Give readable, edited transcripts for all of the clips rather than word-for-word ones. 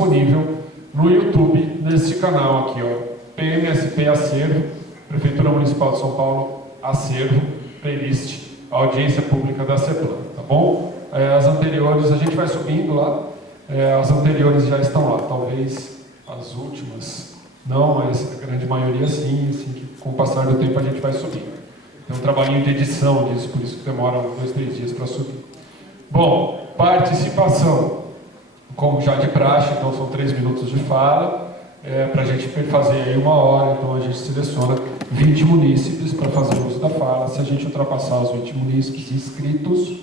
disponível no YouTube, nesse canal aqui, ó, PMSP Acervo, Prefeitura Municipal de São Paulo, Acervo, playlist, audiência pública da CEPLAN, tá bom? As anteriores, a gente vai subindo lá, as anteriores já estão lá, talvez as últimas não, mas a grande maioria sim, assim que com o passar do tempo a gente vai subindo. Tem um trabalhinho de edição disso, por isso que demora 2, 3 dias para subir. Bom, participação, como já de praxe, então são 3 minutos de fala, para a gente fazer aí 1 hora, então a gente seleciona 20 munícipes para fazer uso da fala. Se a gente ultrapassar os 20 munícipes inscritos,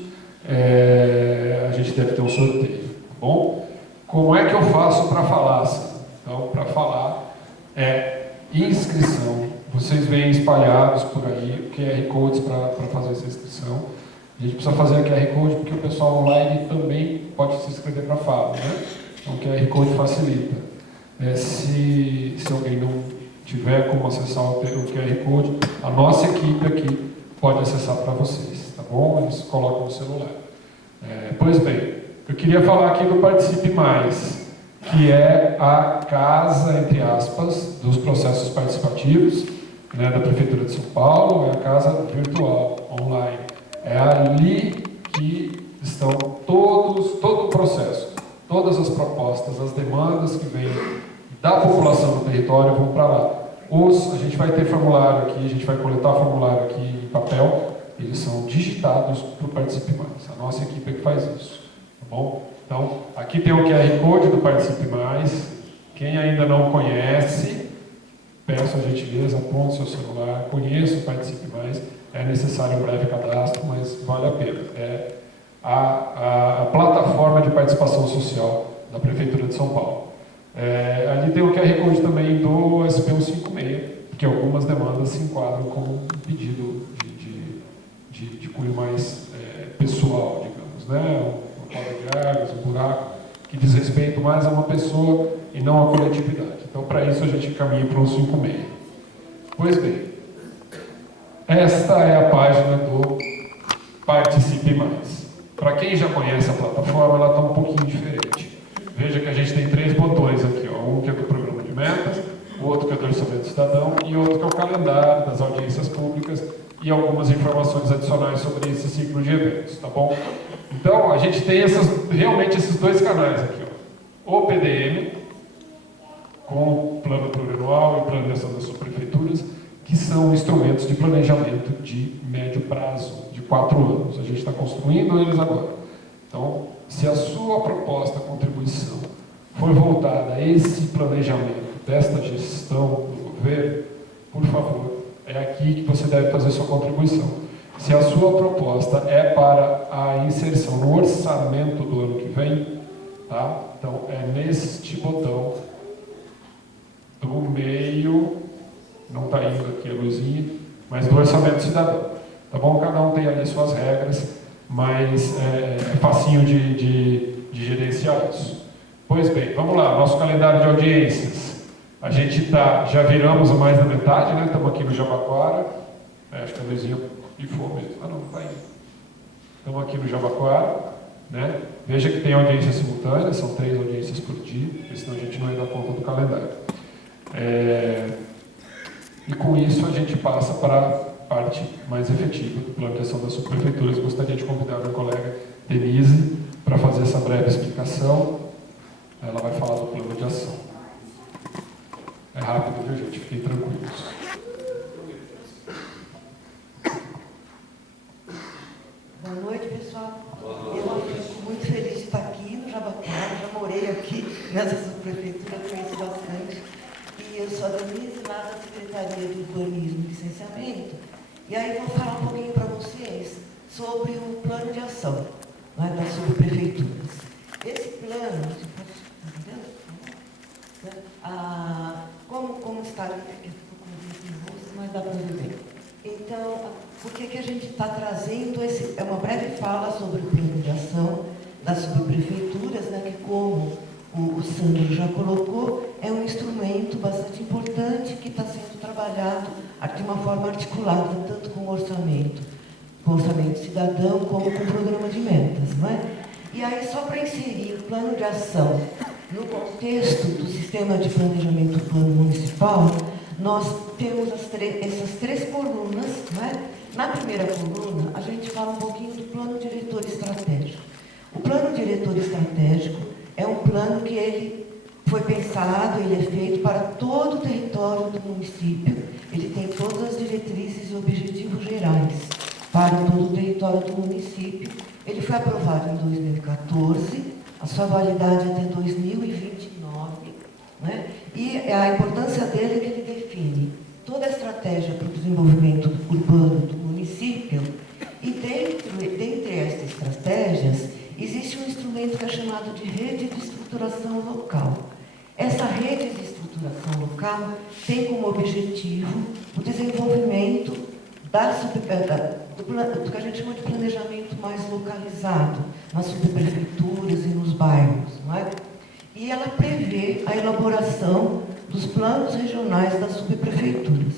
a gente deve ter um sorteio, tá bom? Como é que eu faço para falar? Então, para falar inscrição. Vocês veem espalhados por aí QR Codes para fazer essa inscrição. A gente precisa fazer a QR Code porque o pessoal online também pode se inscrever para a fala, né? Então o QR Code facilita. Se alguém não tiver como acessar o QR Code, a nossa equipe aqui pode acessar para vocês, tá bom? Eles colocam no celular. Pois bem, eu queria falar aqui do Participe Mais, que é a casa, entre aspas, dos processos participativos, né, da Prefeitura de São Paulo, é a casa virtual, online. É ali que estão todo o processo, todas as propostas, as demandas que vêm da população do território vão para lá. A gente vai ter formulário aqui, a gente vai coletar formulário aqui em papel, eles são digitados para o Participe Mais. A nossa equipe é que faz isso, tá bom? Então, aqui tem o QR Code do Participe Mais. Quem ainda não conhece, peço a gentileza, aponte seu celular, conheça o Participe Mais. É necessário um breve cadastro, mas vale a pena. É a plataforma de participação social da Prefeitura de São Paulo. Ali tem o QR Code também do SP 156, porque algumas demandas se enquadram como um pedido de cunho mais pessoal, digamos, né? Uma corda de águas, um buraco, que diz respeito mais a uma pessoa e não à coletividade. Então, para isso, a gente caminha para o 156. Pois bem, esta é a página do Participe Mais. Para quem já conhece a plataforma, ela está um pouquinho diferente. Veja que a gente tem 3 botões aqui, ó. Um que é do programa de metas, o outro que é do orçamento cidadão e outro que é o calendário das audiências públicas e algumas informações adicionais sobre esse ciclo de eventos, tá bom? Então, a gente tem realmente esses 2 canais aqui, ó. O PDM, com o plano plurianual e o plano de ação das subprefeituras, que são instrumentos de planejamento de médio prazo, de 4 anos. A gente está construindo eles agora. Então, se a sua proposta, contribuição, for voltada a esse planejamento desta gestão do governo, por favor, é aqui que você deve fazer sua contribuição. Se a sua proposta é para a inserção no orçamento do ano que vem, tá? Então, é neste botão do meio, não está indo aqui a luzinha, mas do orçamento cidadão. Tá bom? Cada um tem ali suas regras, mas é facinho de gerenciar isso. Pois bem, vamos lá, nosso calendário de audiências. A gente já viramos a mais da metade, né? Estamos aqui no Jabaquara. Acho que a luzinha pifou mesmo. Ah, não está indo. Estamos aqui no Jabaquara, né? Veja que tem audiência simultânea, são 3 audiências por dia, porque senão a gente não ia dar conta do calendário. E com isso a gente passa para a parte mais efetiva do plano de ação das subprefeituras. Gostaria de convidar a minha colega Denise para fazer essa breve explicação. Ela vai falar do plano de ação. É rápido, viu, gente? Fiquem tranquilos. Boa noite, pessoal. Eu fico muito feliz de estar aqui no Jabaquara. Já morei aqui nessa subprefeitura, conheço bastante. E eu sou a Denise, lá da Secretaria de Urbanismo e Licenciamento. E aí vou falar um pouquinho para vocês sobre o plano de ação, né, das subprefeituras. Esse plano, como está ali, que ficou com o rosto, mas dá para ver. Então, por que a gente está trazendo é uma breve fala sobre o plano de ação das subprefeituras, né, que como o Sandro já colocou, é um instrumento bastante importante que está sendo trabalhado de uma forma articulada, tanto com o orçamento cidadão, como com o programa de metas, não é? E aí, só para inserir o plano de ação no contexto do sistema de planejamento urbano municipal, nós temos essas três colunas, né? Na primeira coluna, a gente fala um pouquinho do plano diretor estratégico. O plano diretor estratégico é um plano que ele foi pensado, ele é feito para todo o território do município, ele tem todas as diretrizes e objetivos gerais para todo o território do município. Ele foi aprovado em 2014, a sua validade até 2029, né? E a importância dele é que ele define toda a estratégia para o desenvolvimento urbano do município, e dentre estas estratégias, existe um instrumento que é chamado de rede de estruturação local. Essa rede de estruturação local tem como objetivo o desenvolvimento do que a gente chama de planejamento mais localizado, nas subprefeituras e nos bairros, não é? E ela prevê a elaboração dos planos regionais das subprefeituras.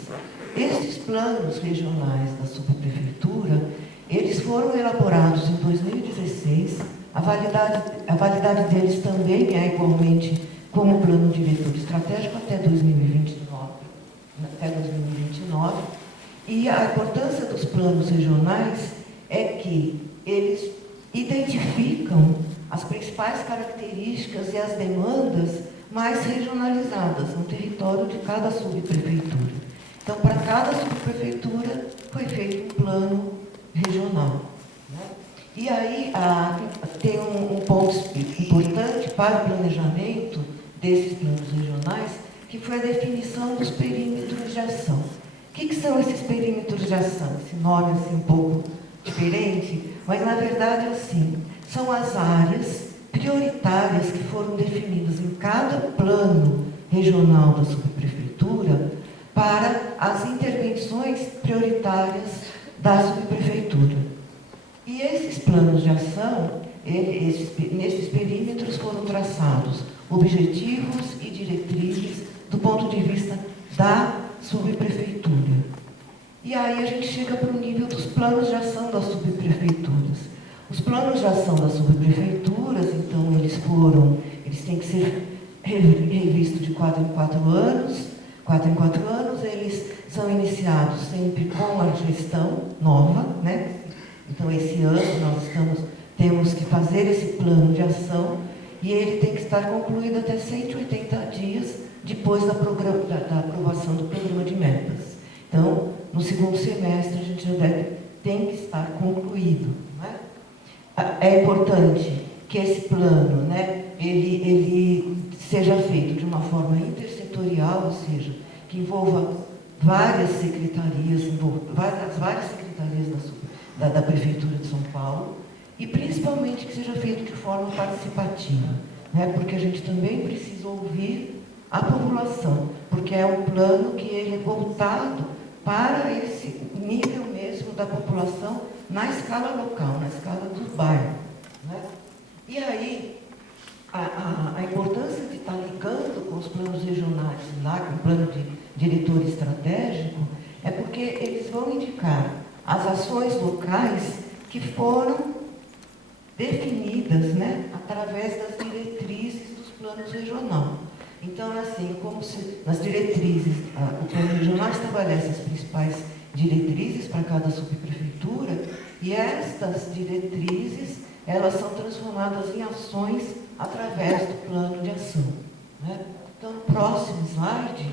Esses planos regionais da subprefeitura, eles foram elaborados em 2016, a validade deles também é igualmente como plano diretor estratégico até 2029, e a importância dos planos regionais é que eles identificam as principais características e as demandas mais regionalizadas no território de cada subprefeitura. Então, para cada subprefeitura foi feito um plano regional, né? E aí tem um ponto importante para o planejamento desses planos regionais, que foi a definição dos perímetros de ação. O que são esses perímetros de ação? Esse nome assim um pouco diferente, mas na verdade assim, são as áreas prioritárias que foram definidas em cada plano regional da subprefeitura para as intervenções prioritárias da subprefeitura. E esses planos de ação, nesses perímetros foram traçados objetivos e diretrizes do ponto de vista da subprefeitura. E aí a gente chega para o nível dos planos de ação das subprefeituras. Os planos de ação das subprefeituras, então, eles têm que ser revistos de 4 em 4 anos. 4 em 4 anos, eles são iniciados sempre com a gestão nova, né? Então, esse ano nós temos que fazer esse plano de ação e ele tem que estar concluído até 180 dias depois da aprovação do programa de metas. Então, no segundo semestre, a gente já tem que estar concluído, né? É importante que esse plano, né, ele seja feito de uma forma intersetorial, ou seja, que envolva várias secretarias, várias secretarias da Prefeitura de São Paulo, e principalmente que seja feito de forma participativa, né, porque a gente também precisa ouvir a população, porque é um plano que ele é voltado para esse nível mesmo da população na escala local, na escala dos bairros, né? E aí, a importância de estar ligando com os planos regionais, lá com o plano de diretor estratégico, é porque eles vão indicar as ações locais que foram definidas, né, através das diretrizes dos planos regionais. Então, assim, como se nas diretrizes, o plano regional estabelece as principais diretrizes para cada subprefeitura, e estas diretrizes, elas são transformadas em ações através do plano de ação, né? Então, no próximo slide,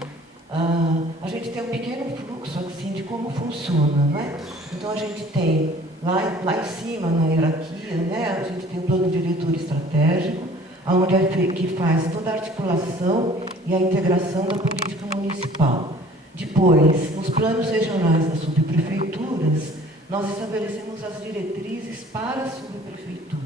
a gente tem um pequeno fluxo assim, de como funciona, né? Então, a gente tem lá em cima, na hierarquia, né, a gente tem o plano diretor estratégico, onde que faz toda a articulação e a integração da política municipal. Depois, nos planos regionais das subprefeituras, nós estabelecemos as diretrizes para as subprefeituras.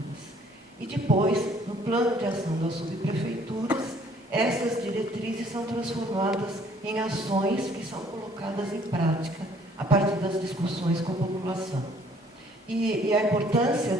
E depois, no plano de ação das subprefeituras, essas diretrizes são transformadas em ações que são colocadas em prática a partir das discussões com a população. E a importância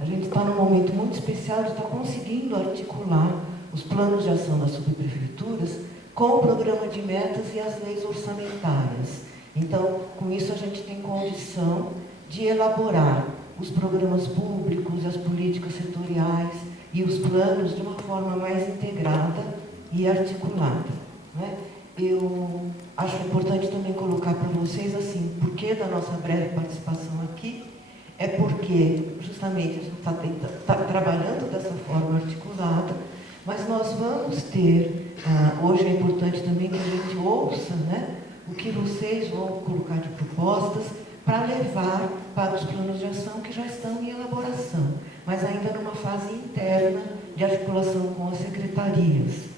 a gente está num momento muito especial de estar conseguindo articular os planos de ação das subprefeituras com o programa de metas e as leis orçamentárias. Então, com isso a gente tem condição de elaborar os programas públicos, as políticas setoriais e os planos de uma forma mais integrada e articulada, né? Eu acho importante também colocar para vocês assim, por que da nossa breve participação aqui, é porque justamente a gente está trabalhando dessa forma articulada, mas nós vamos ter, hoje é importante também que a gente ouça, né, o que vocês vão colocar de propostas para levar para os planos de ação que já estão em elaboração, mas ainda numa fase interna de articulação com as secretarias.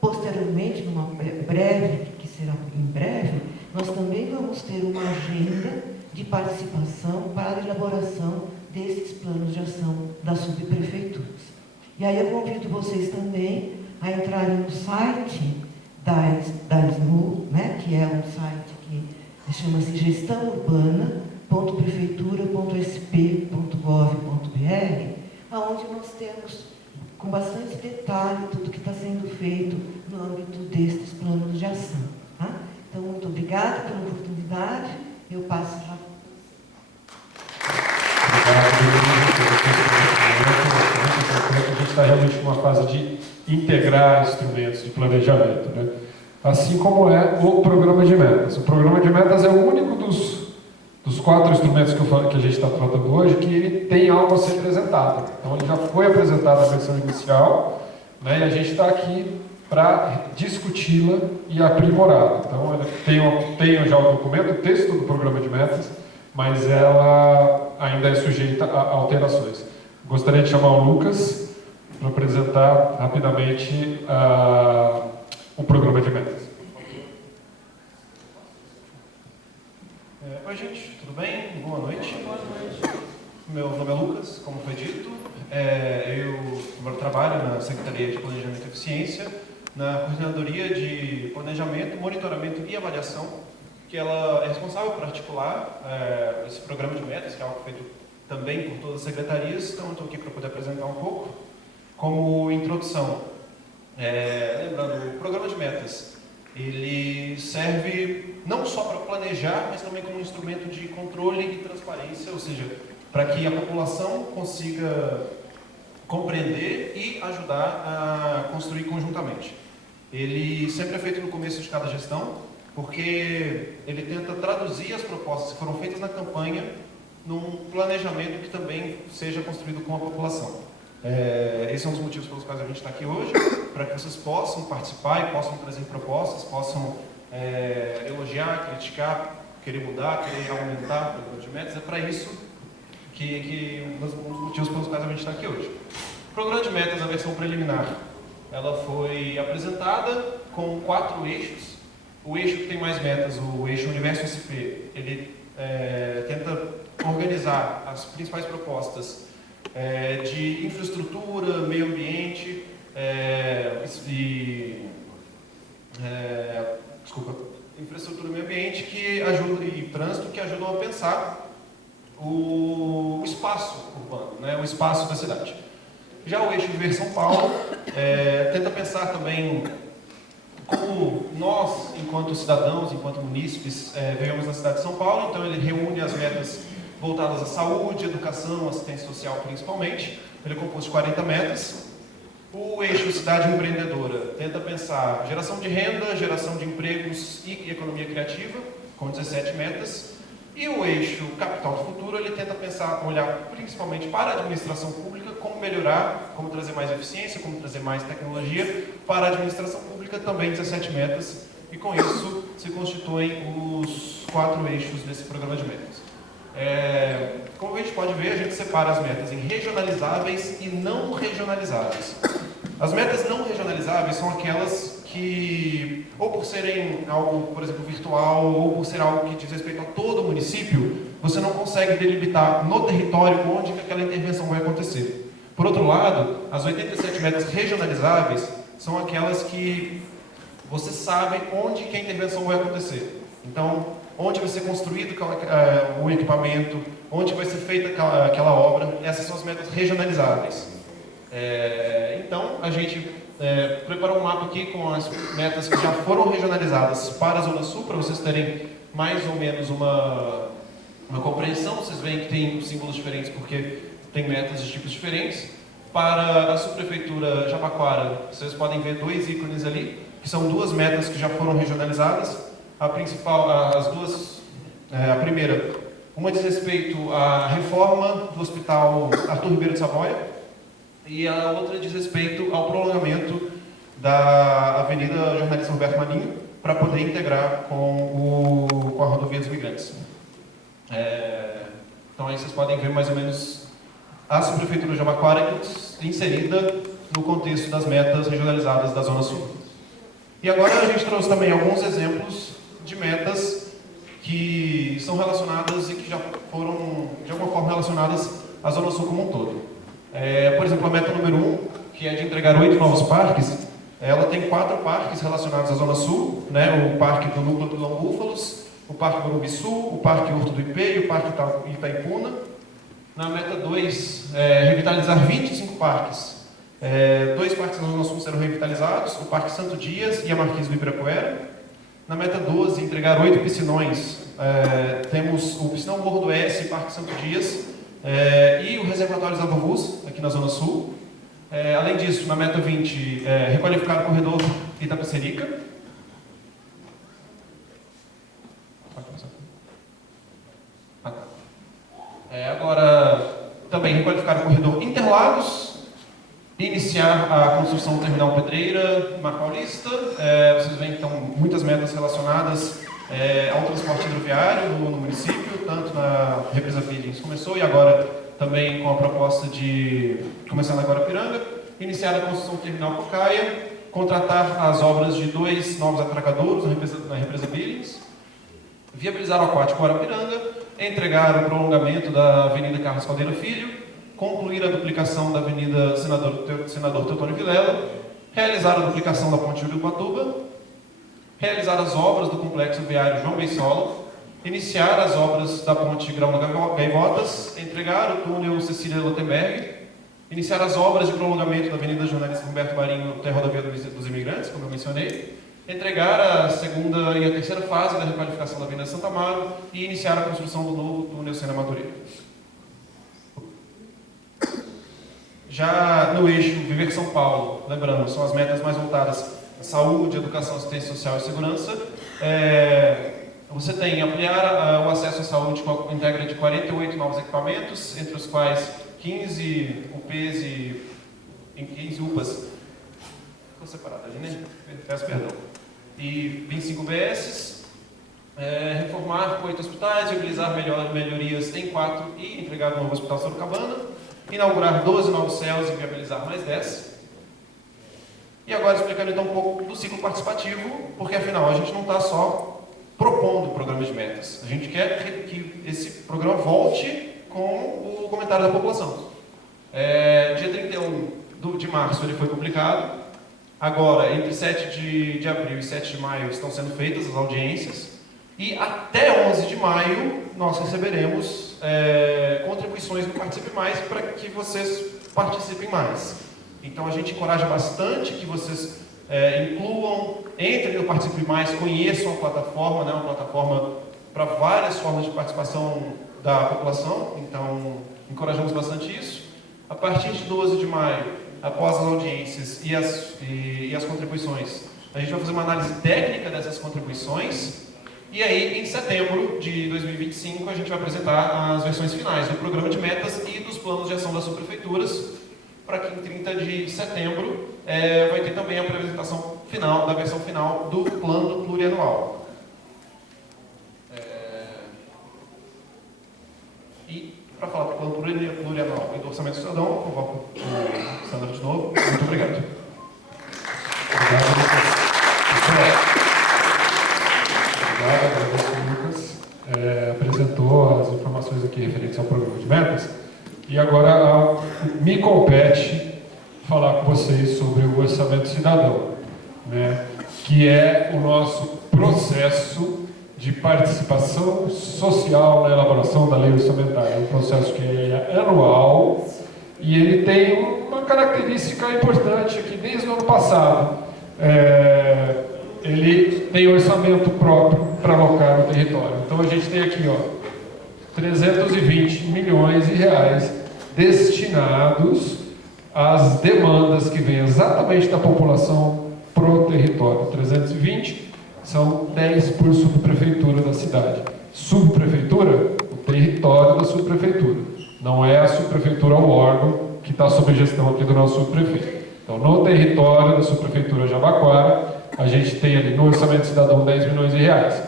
Posteriormente, numa breve, que será em breve, nós também vamos ter uma agenda de participação para a elaboração desses planos de ação das subprefeituras. E aí eu convido vocês também a entrarem no site da SNU, né, que é um site que chama-se gestãourbana.prefeitura.sp.gov.br, onde nós temos com bastante detalhe tudo que está sendo feito no âmbito destes planos de ação. Tá? Então, muito obrigada pela oportunidade. Eu passo já. Obrigado, a gente está realmente numa fase de integrar instrumentos de planejamento, né? Assim como é o programa de metas. O programa de metas é o único dos 4 instrumentos que a gente está tratando hoje que ele tem algo a ser apresentado. Então, ele já foi apresentado a versão inicial, né, e a gente está aqui para discuti-la e aprimorá-la. Então, tem já o documento, o texto do programa de metas, mas ela ainda é sujeita a alterações. Gostaria de chamar o Lucas para apresentar rapidamente o programa de metas. Oi, gente, tudo bem? Boa noite. Meu nome é Lucas, como foi dito. Eu trabalho na Secretaria de Planejamento e Eficiência, na Coordenadoria de Planejamento, Monitoramento e Avaliação, que ela é responsável por articular esse programa de metas, que é algo feito também por todas as secretarias. Então, estou aqui para poder apresentar um pouco. Como introdução, lembrando, o programa de metas, ele serve não só para planejar, mas também como um instrumento de controle e transparência, ou seja, para que a população consiga compreender e ajudar a construir conjuntamente. Ele sempre é feito no começo de cada gestão, porque ele tenta traduzir as propostas que foram feitas na campanha num planejamento que também seja construído com a população. Esse é um dos motivos pelos quais a gente está aqui hoje, para que vocês possam participar e possam trazer propostas, possam elogiar, criticar, querer mudar, querer aumentar o programa de metas. É para isso que um dos motivos pelos quais a gente está aqui hoje. O programa de metas, a versão preliminar, ela foi apresentada com 4 eixos. O eixo que tem mais metas, o eixo Universo SP, ele tenta organizar as principais propostas de infraestrutura, meio ambiente infraestrutura e meio ambiente e trânsito que ajudam a pensar o espaço urbano, né, o espaço da cidade. Já o eixo Viver São Paulo tenta pensar também como nós, enquanto cidadãos, enquanto munícipes, vivemos na cidade de São Paulo. Então ele reúne as metas voltadas à saúde, educação, assistência social principalmente. Ele é composto de 40 metas. O eixo Cidade Empreendedora tenta pensar geração de renda, geração de empregos e economia criativa, com 17 metas. E o eixo Capital do Futuro, ele tenta pensar, olhar principalmente para a administração pública, como melhorar, como trazer mais eficiência, como trazer mais tecnologia para a administração pública, também 17 metas. E com isso se constituem os 4 eixos desse programa de metas. Como a gente pode ver, a gente separa as metas em regionalizáveis e não regionalizáveis. As metas não regionalizáveis são aquelas que, ou por serem algo, por exemplo, virtual, ou por ser algo que diz respeito a todo o município, você não consegue delimitar no território onde que aquela intervenção vai acontecer. Por outro lado, as 87 metas regionalizáveis são aquelas que você sabe onde que a intervenção vai acontecer. Então, onde vai ser construído o equipamento, onde vai ser feita aquela obra, essas são as metas regionalizáveis. Então, a gente preparou um mapa aqui com as metas que já foram regionalizadas para a Zona Sul, para vocês terem mais ou menos uma compreensão. Vocês veem que tem símbolos diferentes porque tem metas de tipos diferentes. Para a subprefeitura Jabaquara, vocês podem ver 2 ícones ali, que são 2 metas que já foram regionalizadas. A principal, a primeira, uma diz respeito à reforma do Hospital Arthur Ribeiro de Savoia, e a outra diz respeito ao prolongamento da Avenida Jornalista Roberto Marinho, para poder integrar com a Rodovia dos Imigrantes. Então aí vocês podem ver mais ou menos a subprefeitura de Jabaquara inserida no contexto das metas regionalizadas da Zona Sul. E agora a gente trouxe também alguns exemplos de metas que são relacionadas e que já foram, de alguma forma, relacionadas à Zona Sul como um todo. Por exemplo, a meta número 1, que é de entregar 8 novos parques, ela tem 4 parques relacionados à Zona Sul, né? O Parque do Núcleo do Lão Búfalos, o Parque Morumbi Sul, o Parque Horto do Ipê e o Parque Itaipuna. Na meta 2, revitalizar 25 parques. 2 parques da Zona Sul serão revitalizados, o Parque Santo Dias e a Marquise do Ibirapuera. Na meta 12, entregar 8 piscinões. Temos o Piscinão Morro do Oeste, Parque Santo Dias, e o Reservatório Zavavuz, aqui na Zona Sul. Além disso, na meta 20, requalificar o corredor Itapecerica. Agora, também requalificar o corredor Interlagos, iniciar a construção do terminal Pedreira, Mar Paulista. Vocês veem que estão muitas metas relacionadas ao transporte hidroviário no município, tanto na Represa Billings começou e agora também com a proposta de, começando agora Piranga, iniciar a construção do terminal Cocaia, contratar as obras de 2 novos atracadouros na Represa Billings, viabilizar o aquático Guarapiranga, entregar o prolongamento da Avenida Carlos Caldeira Filho, concluir a duplicação da Avenida Senador Teotônio Vilela, realizar a duplicação da Ponte Júlio Ubatuba, realizar as obras do complexo viário João Beissola, iniciar as obras da Ponte Grão da Gaivotas, entregar o túnel Cecília Lotenberg, iniciar as obras de prolongamento da Avenida Jornalista Roberto Marinho até a Rodovia dos Imigrantes, como eu mencionei, entregar a segunda e a terceira fase da requalificação da Avenida Santa Amaro e iniciar a construção do novo túnel Sena Madureira. Já no eixo Viver São Paulo, lembrando, são as metas mais voltadas à saúde, educação, assistência social e segurança. Você tem ampliar o acesso à saúde com a integra de 48 novos equipamentos, entre os quais 15 UPs e 15 UPAs. Ficou separado ali, né? Peço perdão. E 25 UBSs. Reformar 8 hospitais, viabilizar melhorias em 4 e entregar o novo Hospital Sorocabana. Inaugurar 12 novos céus e viabilizar mais 10. E agora explicando então um pouco do ciclo participativo, porque afinal a gente não está só propondo o programa de metas. A gente quer que esse programa volte com o comentário da população. Dia 31 de março ele foi publicado. Agora, entre 7 de abril e 7 de maio estão sendo feitas as audiências. E até 11 de maio nós receberemos contribuições no Participe Mais para que vocês participem mais. Então a gente encoraja bastante que vocês incluam, entrem no Participe Mais, conheçam a plataforma, né, uma plataforma para várias formas de participação da população, então encorajamos bastante isso. A partir de 12 de maio, após as audiências e as contribuições, a gente vai fazer uma análise técnica dessas contribuições e aí em setembro de 2025 a gente vai apresentar as versões finais do programa de metas e dos planos de ação das subprefeituras, para que em 30 de setembro vai ter também a apresentação final, da versão final do plano plurianual. E para falar do plano plurianual e do orçamento cidadão, eu convoco o Sandro de novo. Muito obrigado. Obrigado, Lucas. Apresentou as informações aqui referentes ao programa de metas. E agora me compete falar com vocês sobre o orçamento cidadão, né, que é o nosso processo de participação social na elaboração da lei orçamentária. É um processo que é anual e ele tem uma característica importante aqui desde o ano passado. Ele tem orçamento próprio para alocar no território. Então a gente tem aqui 320 milhões de reais destinados as demandas que vêm exatamente da população pro território. 320 são 10 por subprefeitura da cidade. Subprefeitura, o território da subprefeitura. Não é a subprefeitura o órgão que está sob gestão aqui do nosso subprefeito. Então, no território da subprefeitura Jabaquara, a gente tem ali no orçamento cidadão 10 milhões de reais.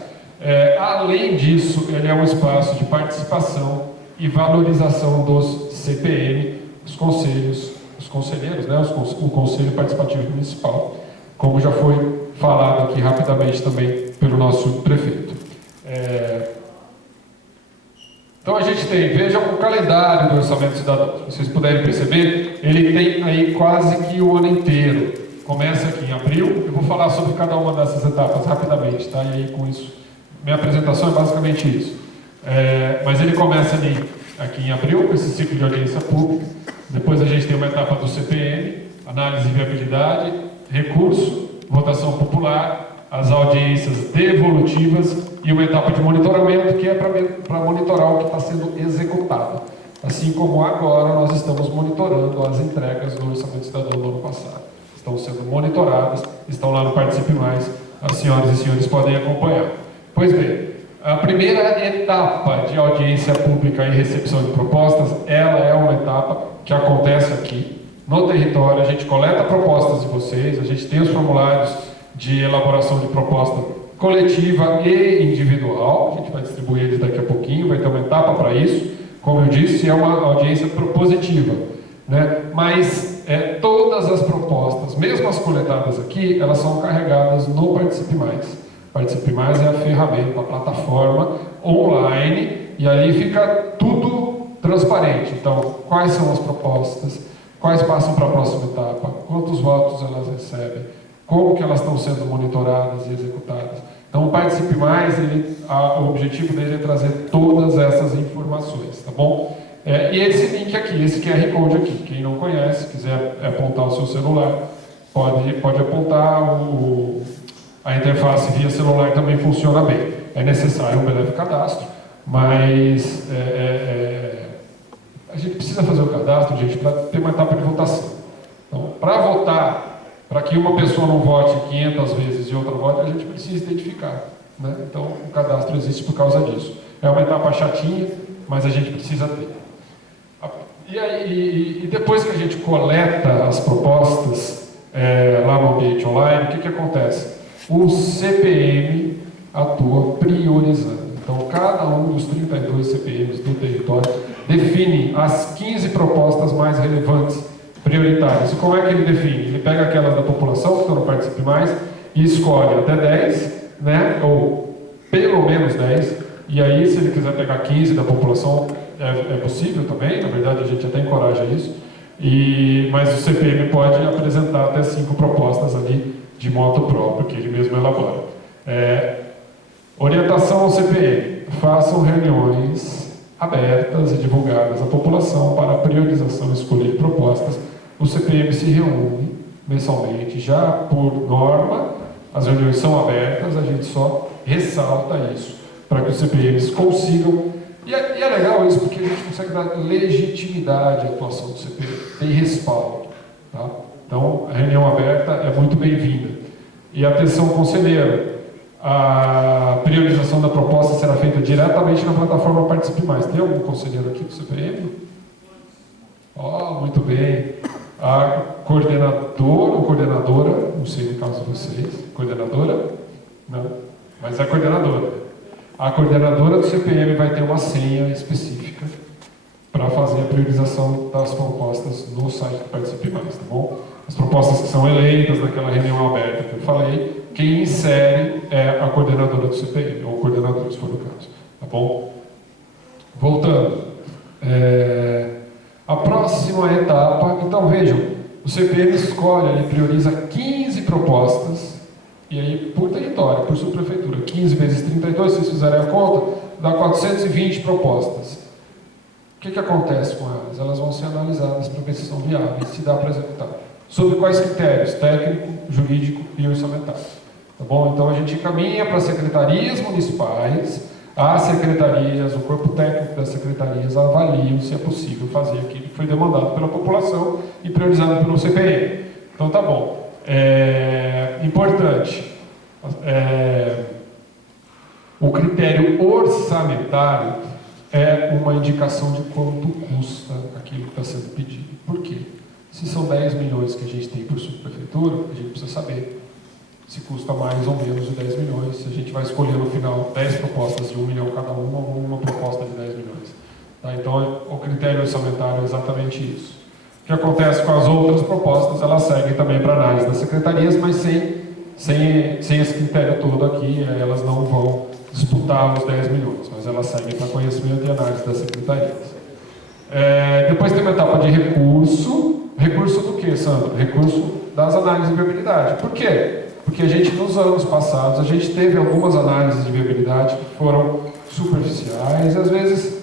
Além disso, ele é um espaço de participação e valorização dos CPM, os conselhos, os conselheiros, né, o Conselho Participativo Municipal, como já foi falado aqui rapidamente também pelo nosso prefeito. Então a gente tem, vejam o calendário do orçamento cidadão, se vocês puderem perceber, ele tem aí quase que o ano inteiro. Começa aqui em abril, eu vou falar sobre cada uma dessas etapas rapidamente, tá? E aí com isso, minha apresentação é basicamente isso. Mas ele começa ali, aqui em abril, com esse ciclo de audiência pública, depois a gente tem uma etapa do CPM, análise de viabilidade, recurso, votação popular, as audiências devolutivas e uma etapa de monitoramento que é para monitorar o que está sendo executado. Assim como agora nós estamos monitorando as entregas do Orçamento Cidadão do ano passado. Estão sendo monitoradas, estão lá no Participe Mais, as senhoras e senhores podem acompanhar. Pois bem, a primeira etapa de audiência pública e recepção de propostas, ela é uma etapa que acontece aqui no território, a gente coleta propostas de vocês, a gente tem os formulários de elaboração de proposta coletiva e individual, a gente vai distribuir eles daqui a pouquinho, vai ter uma etapa para isso, como eu disse, é uma audiência propositiva, né? Mas todas as propostas, mesmo as coletadas aqui, elas são carregadas no Participe Mais. Participe Mais é a ferramenta, a plataforma online, e aí fica tudo transparente. Então, quais são as propostas, quais passam para a próxima etapa, quantos votos elas recebem, como que elas estão sendo monitoradas e executadas. Então, o Participe Mais, o objetivo dele é trazer todas essas informações, tá bom? E esse link aqui, esse QR Code aqui, quem não conhece, quiser apontar o seu celular, pode apontar, a interface via celular também funciona bem. É necessário um breve cadastro, mas a gente precisa fazer o cadastro, gente, para ter uma etapa de votação. Então, para votar, para que uma pessoa não vote 500 vezes e outra vote, a gente precisa identificar, né? Então, o cadastro existe por causa disso. É uma etapa chatinha, mas a gente precisa ter. E depois que a gente coleta as propostas lá no ambiente online, o que acontece? O CPM atua priorizando. Então, cada um dos 32 CPMs do território define as 15 propostas mais relevantes, prioritárias. E como é que ele define? Ele pega aquelas da população, que estão no Participe Mais, e escolhe até 10, né? Ou pelo menos 10. E aí, se ele quiser pegar 15 da população, é possível também. Na verdade, a gente até encoraja isso. Mas o CPM pode apresentar até 5 propostas ali de moto próprio, que ele mesmo elabora. Orientação ao CPM. Façam reuniões abertas e divulgadas à população para a priorização e escolha de propostas. O CPM se reúne mensalmente, já por norma, as reuniões são abertas, a gente só ressalta isso, para que os CPMs consigam, e é legal isso, porque a gente consegue dar legitimidade à atuação do CPM, tem respaldo, tá? Então, a reunião aberta é muito bem-vinda. E atenção, conselheira, a priorização da proposta será feita diretamente na plataforma Participe Mais. Tem algum conselheiro aqui do CPM? Muito bem. A coordenadora ou coordenadora, não sei no caso de vocês, coordenadora? Não, mas a coordenadora. A coordenadora do CPM vai ter uma senha específica para fazer a priorização das propostas no site do Participe Mais, tá bom? As propostas que são eleitas naquela reunião aberta que eu falei, quem insere é a coordenadora do CPM, ou o coordenador, se for o caso, tá bom? Voltando. A próxima etapa, então vejam, o CPM escolhe, ele prioriza 15 propostas, e aí por território, por subprefeitura, 15 vezes 32, se vocês fizerem a conta, dá 420 propostas. O que acontece com elas? Elas vão ser analisadas para ver se são viáveis, se dá para executar. Sobre quais critérios? Técnico, jurídico e orçamentário. Tá bom? Então a gente encaminha para as secretarias municipais As secretarias, o corpo técnico das secretarias avaliam se é possível fazer aquilo que foi demandado pela população e priorizado pelo CPM. Então tá bom. Importante. O critério orçamentário é uma indicação de quanto custa aquilo que está sendo pedido. Por quê? Se são 10 milhões que a gente tem por subprefeitura, a gente precisa saber se custa mais ou menos de 10 milhões, se a gente vai escolher no final 10 propostas de 1 milhão cada uma ou uma proposta de 10 milhões. Tá? Então, o critério orçamentário é exatamente isso. O que acontece com as outras propostas, elas seguem também para análise das secretarias, mas sem esse critério todo aqui, elas não vão disputar os 10 milhões, mas elas seguem para conhecimento e análise das secretarias. Depois tem uma etapa de recurso. Recurso do que, Sandro? Recurso das análises de viabilidade. Por quê? Porque a gente, nos anos passados, a gente teve algumas análises de viabilidade que foram superficiais e, às vezes,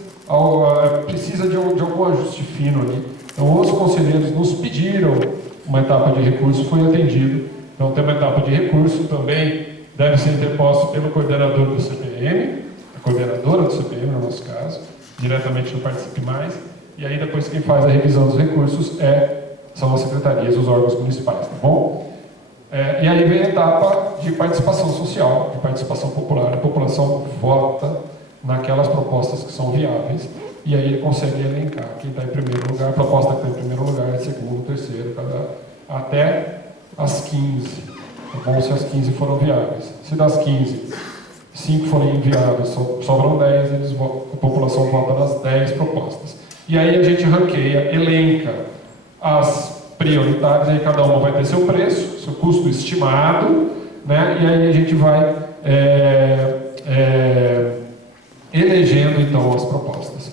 precisa de algum ajuste fino ali. Então, os conselheiros nos pediram uma etapa de recurso, foi atendido. Então, tem uma etapa de recurso, também deve ser interposto pelo coordenador do CPM, a coordenadora do CPM, no nosso caso, diretamente no Participe Mais, e aí depois quem faz a revisão dos recursos são as secretarias, os órgãos municipais, tá bom? E aí vem a etapa de participação social, de participação popular. A população vota naquelas propostas que são viáveis, e aí ele consegue elencar quem está em primeiro lugar, a proposta que está em primeiro lugar, segundo, terceiro, até as 15. Tá bom? Se as 15 foram viáveis. Se das 15, 5 forem inviáveis, sobram 10, a população vota nas 10 propostas. E aí a gente ranqueia, elenca as prioritárias, aí cada uma vai ter seu preço, seu custo estimado, né? E aí a gente vai elegendo então as propostas.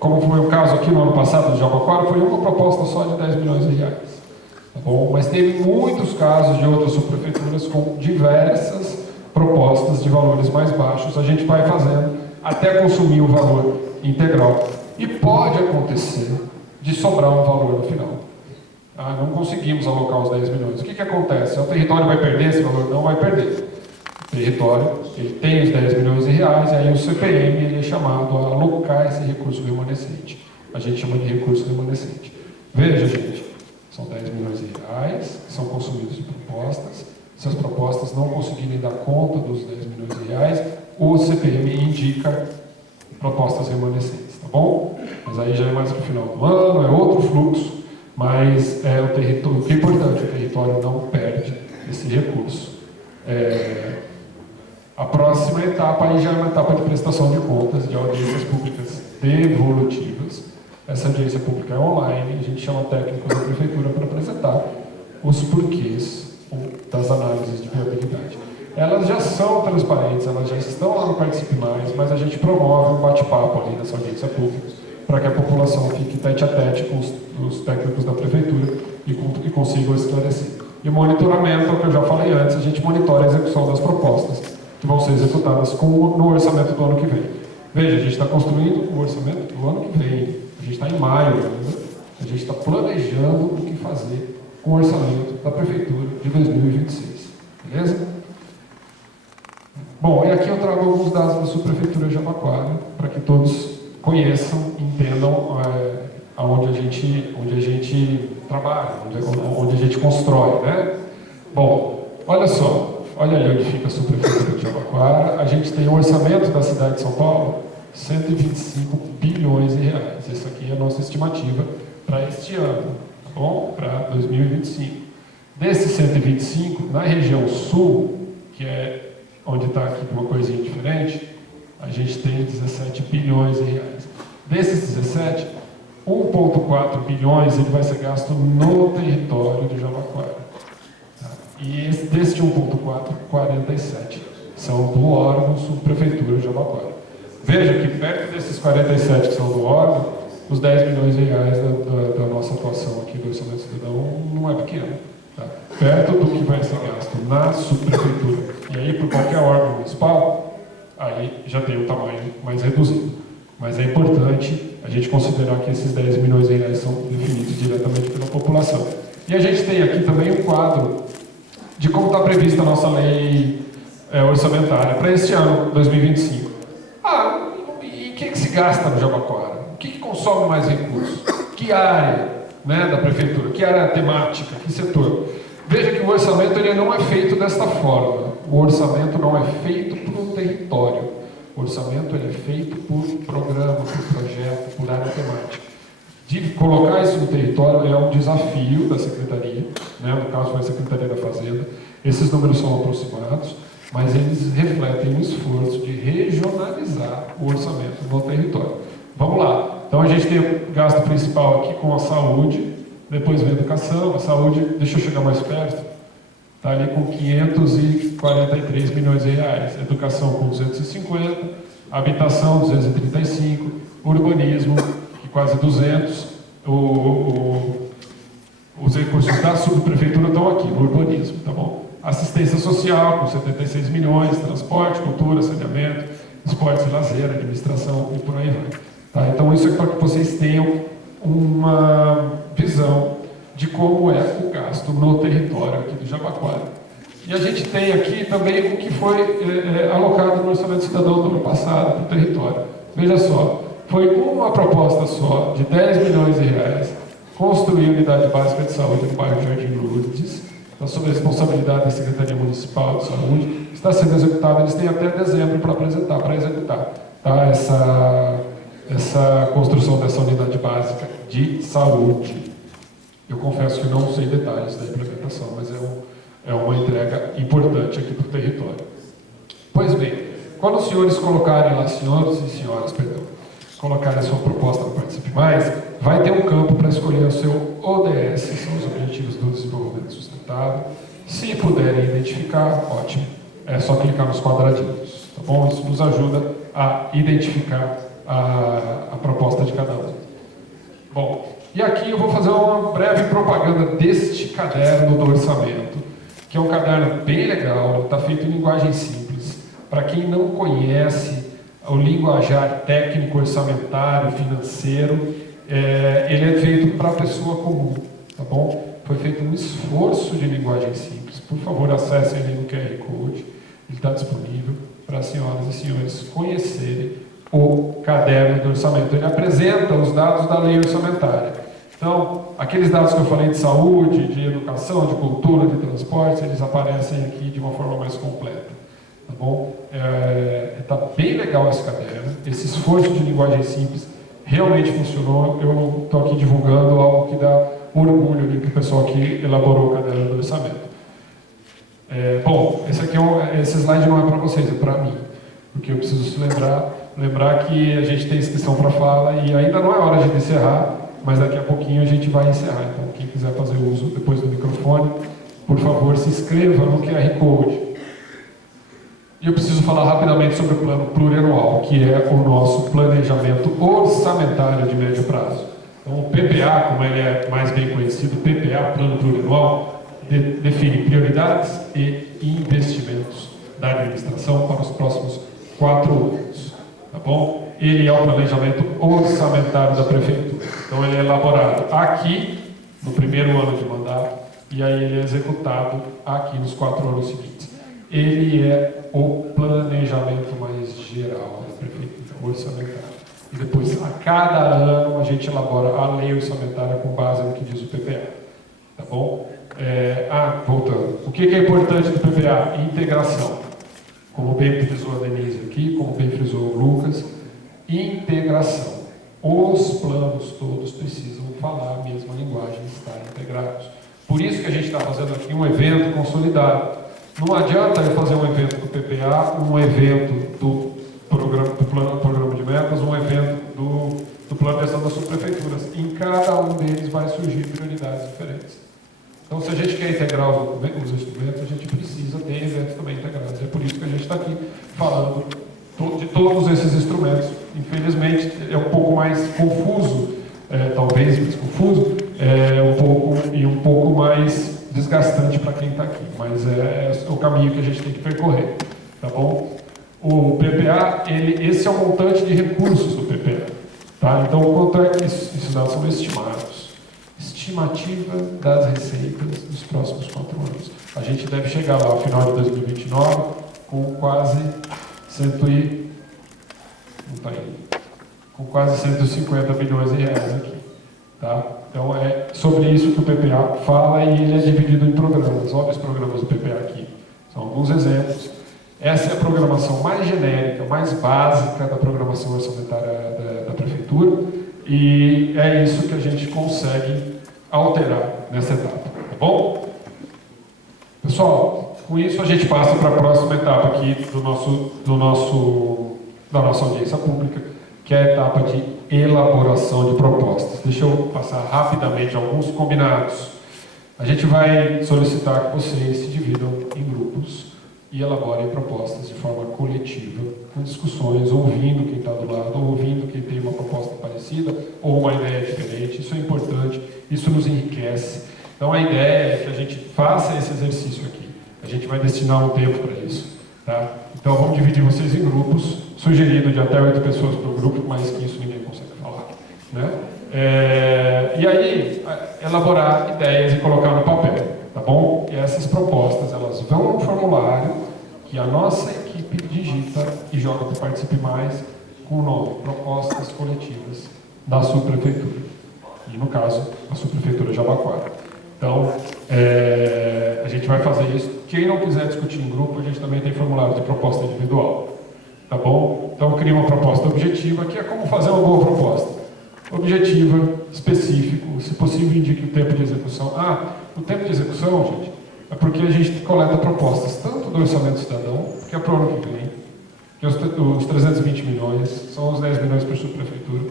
Como foi o caso aqui no ano passado do Jabaquara, foi uma proposta só de 10 milhões de reais. Tá bom? Mas teve muitos casos de outras subprefeituras com diversas propostas de valores mais baixos. A gente vai fazendo até consumir o valor integral. E pode acontecer de sobrar um valor no final. Não conseguimos alocar os 10 milhões. O que acontece? O território vai perder esse valor? Não vai perder. O território ele tem os 10 milhões de reais, e aí o CPM ele é chamado a alocar esse recurso remanescente. A gente chama de recurso remanescente. Veja, gente, são 10 milhões de reais que são consumidos de propostas. Se as propostas não conseguirem dar conta dos 10 milhões de reais, o CPM indica propostas remanescentes, tá bom? Mas aí já é mais para o final do ano, é outro fluxo, mas o território, o que é importante, o território não perde esse recurso. A próxima etapa aí já é uma etapa de prestação de contas, de audiências públicas devolutivas. Essa audiência pública é online, a gente chama técnicos da prefeitura para apresentar os porquês das análises de viabilidade. Elas já são transparentes, elas já estão lá no Participe Mais, mas a gente promove um bate-papo ali nessa audiência pública para que a população fique tete-a-tete com os técnicos da prefeitura e consigam esclarecer. E monitoramento, é o que eu já falei antes, a gente monitora a execução das propostas que vão ser executadas no orçamento do ano que vem. Veja, a gente está construindo o orçamento do ano que vem, a gente está em maio ainda, a gente está planejando o que fazer com o orçamento da prefeitura de 2026, beleza? Bom, e aqui eu trago alguns dados da subprefeitura de Jabaquara, para que todos conheçam, entendam onde a gente trabalha, onde a gente constrói, né? Bom, olha só, olha ali onde fica a subprefeitura de Jabaquara. A gente tem um orçamento da cidade de São Paulo, 125 bilhões de reais. Essa aqui é a nossa estimativa para este ano, tá bom? Para 2025. Desses 125, na região sul, que é onde está aqui uma coisinha diferente, a gente tem 17 bilhões de reais. Desses 17, 1,4 bilhões ele vai ser gasto no território de Jabaquara. Tá? E deste 1,4, 47 são do órgão subprefeitura de Jabaquara. Veja que perto desses 47 que são do órgão, os 10 milhões de reais da nossa atuação aqui do Orçamento Cidadão não é pequeno. Tá? Perto do que vai ser gasto na subprefeitura e aí por qualquer órgão municipal, aí já tem um tamanho mais reduzido. Mas é importante a gente considerar que esses 10 milhões de reais são definidos diretamente pela população. E a gente tem aqui também um quadro de como está prevista a nossa lei orçamentária para este ano, 2025. E o que se gasta no Jabaquara? O que consome mais recursos? Que área, né, da prefeitura? Que área temática? Que setor? Veja que o orçamento ele não é feito desta forma. O orçamento não é feito por um território. O orçamento ele é feito por programa, por projeto, por área temática. De colocar isso no território é um desafio da Secretaria, né? No caso foi a Secretaria da Fazenda. Esses números são aproximados, mas eles refletem o esforço de regionalizar o orçamento no território. Vamos lá. Então a gente tem o gasto principal aqui com a saúde, depois vem a educação, a saúde, deixa eu chegar mais perto, está ali com 543 milhões de reais, educação com 250, habitação 235, urbanismo quase 200, os recursos da subprefeitura estão aqui, no urbanismo, tá bom? Assistência social, com 76 milhões, transporte, cultura, saneamento, esportes e lazer, administração e por aí vai. Tá? Então, isso é para que vocês tenham uma visão de como é o gasto no território aqui do Jabaquara. E a gente tem aqui também o que foi alocado no Orçamento Cidadão do ano passado para o território. Veja só, foi uma proposta só, de 10 milhões de reais, construir unidade básica de saúde no bairro Jardim Lourdes, está sob a responsabilidade da Secretaria Municipal de Saúde, está sendo executado, eles têm até dezembro para apresentar, para executar, tá? Essa construção dessa unidade básica de saúde. Eu confesso que não sei detalhes da implementação, mas é uma entrega importante aqui para o território. Pois bem, quando os senhores colocarem lá, senhores e senhoras, perdão, colocarem a sua proposta no Participe Mais, vai ter um campo para escolher o seu ODS, são os Objetivos do Desenvolvimento Sustentável. Se puderem identificar, ótimo, é só clicar nos quadradinhos, tá bom? Isso nos ajuda a identificar a proposta de cada um. Bom, e aqui eu vou fazer uma breve propaganda deste caderno do orçamento, que é um caderno bem legal, está feito em linguagem simples. Para quem não conhece o linguajar técnico, orçamentário, financeiro, ele é feito para a pessoa comum, tá bom? Foi feito um esforço de linguagem simples. Por favor, acessem ele no QR Code, ele está disponível para as senhoras e senhores conhecerem o caderno do orçamento. Ele apresenta os dados da lei orçamentária. Então, aqueles dados que eu falei de saúde, de educação, de cultura, de transportes, eles aparecem aqui de uma forma mais completa. Tá bom? Está bem legal esse caderno. Esse esforço de linguagem simples realmente funcionou. Eu estou aqui divulgando algo que dá orgulho para o pessoal que elaborou o caderno do orçamento. Bom, esse slide não é para vocês, é para mim. Porque eu preciso lembrar que a gente tem inscrição para fala e ainda não é hora de encerrar, mas daqui a pouquinho a gente vai encerrar. Então, quem quiser fazer uso depois do microfone, por favor, se inscreva no QR Code. E eu preciso falar rapidamente sobre o plano plurianual, que é o nosso planejamento orçamentário de médio prazo. Então, o PPA, como ele é mais bem conhecido, PPA, Plano Plurianual, define prioridades e investimentos da administração para os próximos 4 anos. Tá bom? Ele é o planejamento orçamentário da prefeitura. Então, ele é elaborado aqui, no primeiro ano de mandato, e aí ele é executado aqui nos 4 anos seguintes. Ele é o planejamento mais geral da prefeitura, orçamentário. E depois, a cada ano, a gente elabora a lei orçamentária com base no que diz o PPA. Tá bom? Voltando. O que é importante do PPA? Integração. Como bem frisou a Denise aqui, como bem frisou o Lucas, integração. Os planos todos precisam falar a mesma linguagem, estar integrados. Por isso que a gente está fazendo aqui um evento consolidado. Não adianta eu fazer um evento do PPA, um evento do programa de metas, um evento do plano de ação das subprefeituras. Em cada um deles vai surgir prioridades diferentes. Então, se a gente quer integrar os instrumentos, a gente precisa ter eventos também integrados. É por isso que a gente está aqui falando de todos esses instrumentos. Infelizmente, é um pouco mais confuso, talvez mais confuso, um pouco mais desgastante para quem está aqui, mas é o caminho que a gente tem que percorrer, tá bom? O PPA, esse é o montante de recursos do PPA, tá? Então, quanto é que esses dados são estimados? Estimativa das receitas dos próximos 4 anos. A gente deve chegar lá ao final de 2029 com quase com quase 150 bilhões de reais aqui. Tá? Então é sobre isso que o PPA fala e ele é dividido em programas. Olha os programas do PPA aqui. São alguns exemplos. Essa é a programação mais genérica, mais básica da programação orçamentária da Prefeitura e é isso que a gente consegue alterar nessa etapa. Tá bom? Pessoal, com isso a gente passa para a próxima etapa aqui da nossa audiência pública, que é a etapa de elaboração de propostas. Deixa eu passar rapidamente alguns combinados. A gente vai solicitar que vocês se dividam em grupos e elaborem propostas de forma coletiva, com discussões, ouvindo quem está do lado, ouvindo quem tem uma proposta parecida ou uma ideia diferente. Isso é importante, isso nos enriquece. Então a ideia é que a gente faça esse exercício aqui. A gente vai destinar um tempo para isso. Tá? Então vamos dividir vocês em grupos, sugerido de até 8 pessoas por grupo, mais que isso ninguém consegue falar. Né? E aí, elaborar ideias e colocar no papel, tá bom? E essas propostas, elas vão no formulário que a nossa equipe digita e joga para o Participe Mais com o nome Propostas Coletivas da Subprefeitura. E, no caso, a Subprefeitura Jabaquara. Então, a gente vai fazer isso. Quem não quiser discutir em grupo, a gente também tem formulário de proposta individual. Tá bom? Então, cria uma proposta objetiva, que é como fazer uma boa proposta. Objetiva, específico, se possível, indique o tempo de execução. O tempo de execução, gente, é porque a gente coleta propostas, tanto do Orçamento Cidadão, que é para o ano que vem, que é os 320 milhões, são os 10 milhões para a subprefeitura.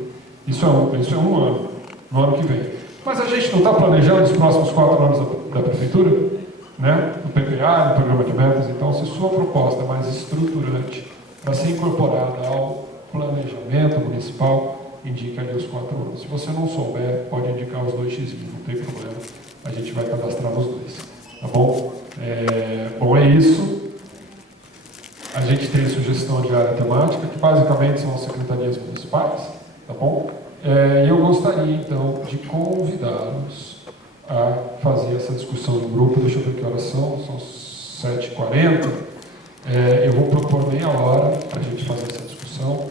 Isso é um ano, no ano que vem. Mas a gente não está planejando os próximos 4 anos da prefeitura, né? No PPA, no programa de metas. Então, se sua proposta é mais estruturante para ser incorporada ao planejamento municipal, indica ali os 4 anos. Se você não souber, pode indicar os 2x, não tem problema. A gente vai cadastrar os dois. Tá bom? Bom, é isso. A gente tem sugestão de área temática, que basicamente são as secretarias municipais. Tá bom? E eu gostaria, então, de convidá-los a fazer essa discussão no grupo. Deixa eu ver que horas são 7h40. Eu vou propor meia hora para a gente fazer essa discussão.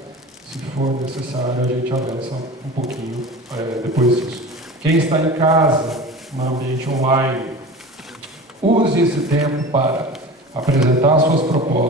Se for necessário, a gente avança um pouquinho depois disso. Quem está em casa, no ambiente online, use esse tempo para apresentar suas propostas.